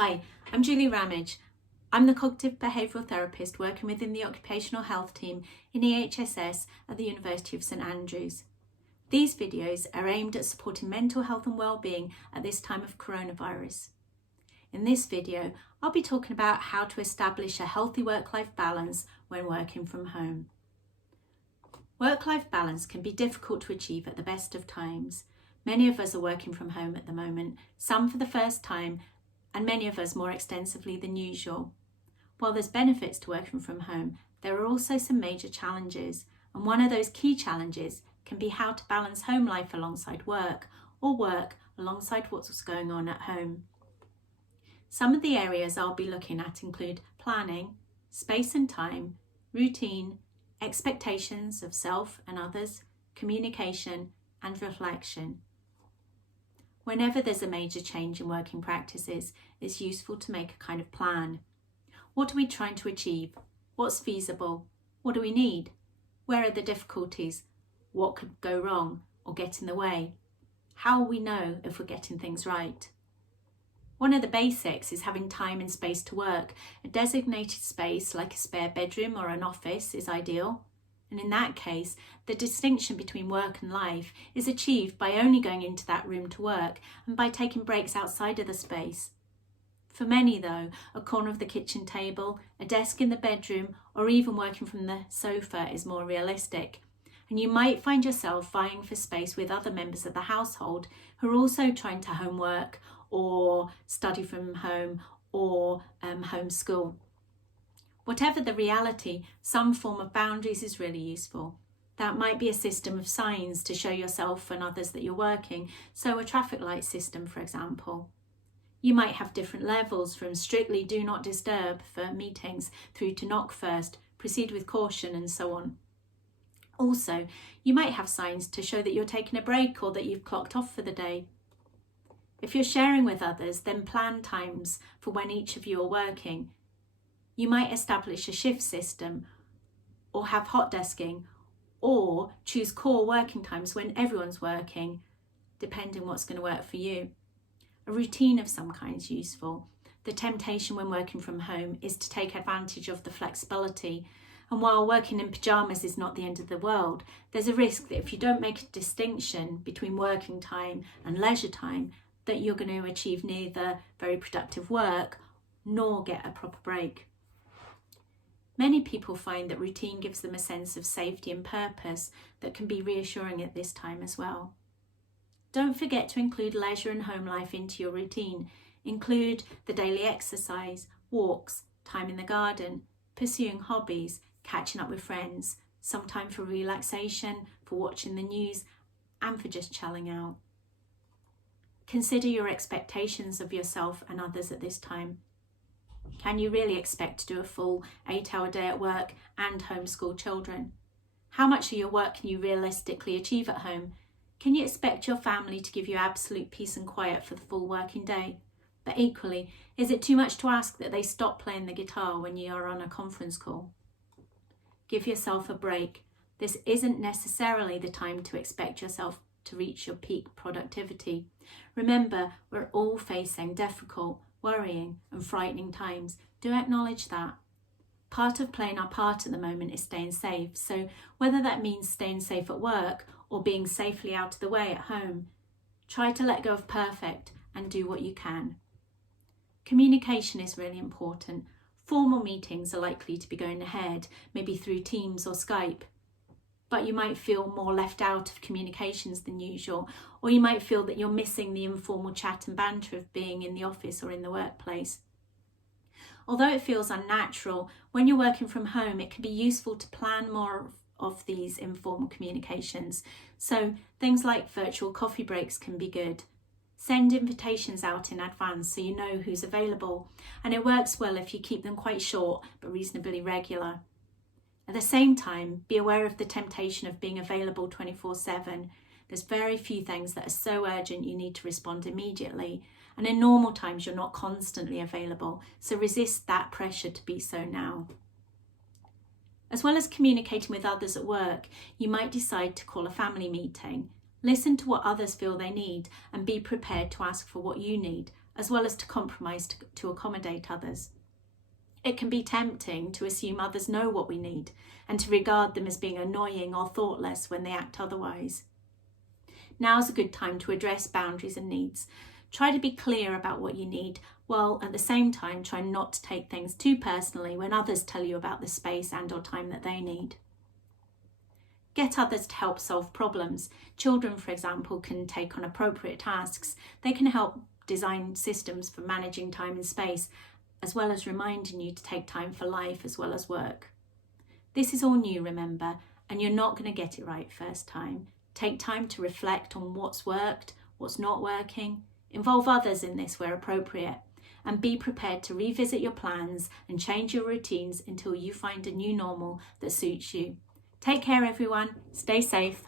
Hi, I'm Julie Ramage. I'm the cognitive behavioural therapist working within the occupational health team in EHSS at the University of St Andrews. These videos are aimed at supporting mental health and well-being at this time of coronavirus. In this video, I'll be talking about how to establish a healthy work-life balance when working from home. Work-life balance can be difficult to achieve at the best of times. Many of us are working from home at the moment, some for the first time, and many of us more extensively than usual. While there's benefits to working from home, there are also some major challenges, and one of those key challenges can be how to balance home life alongside work, or work alongside what's going on at home. Some of the areas I'll be looking at include planning, space and time, routine, expectations of self and others, communication, and reflection. Whenever there's a major change in working practices, it's useful to make a kind of plan. What are we trying to achieve? What's feasible? What do we need? Where are the difficulties? What could go wrong or get in the way? How will we know if we're getting things right? One of the basics is having time and space to work. A designated space like a spare bedroom or an office is ideal. And in that case, the distinction between work and life is achieved by only going into that room to work and by taking breaks outside of the space. For many though, a corner of the kitchen table, a desk in the bedroom, or even working from the sofa is more realistic. And you might find yourself vying for space with other members of the household who are also trying to homework or study from home or homeschool. Whatever the reality, some form of boundaries is really useful. That might be a system of signs to show yourself and others that you're working, so a traffic light system, for example. You might have different levels, from strictly do not disturb for meetings through to knock first, proceed with caution, and so on. Also, you might have signs to show that you're taking a break or that you've clocked off for the day. If you're sharing with others, then plan times for when each of you are working. You might establish a shift system or have hot desking, or choose core working times when everyone's working, depending what's going to work for you. A routine of some kind is useful. The temptation when working from home is to take advantage of the flexibility. And while working in pyjamas is not the end of the world, there's a risk that if you don't make a distinction between working time and leisure time, that you're going to achieve neither very productive work nor get a proper break. Many people find that routine gives them a sense of safety and purpose that can be reassuring at this time as well. Don't forget to include leisure and home life into your routine. Include the daily exercise, walks, time in the garden, pursuing hobbies, catching up with friends, some time for relaxation, for watching the news, and for just chilling out. Consider your expectations of yourself and others at this time. Can you really expect to do a full 8-hour day at work and homeschool children? How much of your work can you realistically achieve at home? Can you expect your family to give you absolute peace and quiet for the full working day? But equally, is it too much to ask that they stop playing the guitar when you are on a conference call? Give yourself a break. This isn't necessarily the time to expect yourself to reach your peak productivity. Remember, we're all facing difficult, worrying and frightening times. Do acknowledge that. Part of playing our part at the moment is staying safe, so whether that means staying safe at work or being safely out of the way at home, try to let go of perfect and do what you can. Communication is really important. Formal meetings are likely to be going ahead, maybe through Teams or Skype, but you might feel more left out of communications than usual, or you might feel that you're missing the informal chat and banter of being in the office or in the workplace. Although it feels unnatural, when you're working from home, it can be useful to plan more of these informal communications. So things like virtual coffee breaks can be good. Send invitations out in advance so you know who's available, and it works well if you keep them quite short but reasonably regular. At the same time, be aware of the temptation of being available 24/7. There's very few things that are so urgent you need to respond immediately, and in normal times you're not constantly available, so resist that pressure to be so now. As well as communicating with others at work, you might decide to call a family meeting. Listen to what others feel they need and be prepared to ask for what you need, as well as to compromise to accommodate others. It can be tempting to assume others know what we need and to regard them as being annoying or thoughtless when they act otherwise. Now's a good time to address boundaries and needs. Try to be clear about what you need, while at the same time try not to take things too personally when others tell you about the space and/or time that they need. Get others to help solve problems. Children, for example, can take on appropriate tasks. They can help design systems for managing time and space, as well as reminding you to take time for life as well as work. This is all new, remember, and you're not going to get it right first time. Take time to reflect on what's worked, what's not working. Involve others in this where appropriate, and be prepared to revisit your plans and change your routines until you find a new normal that suits you. Take care, everyone. Stay safe.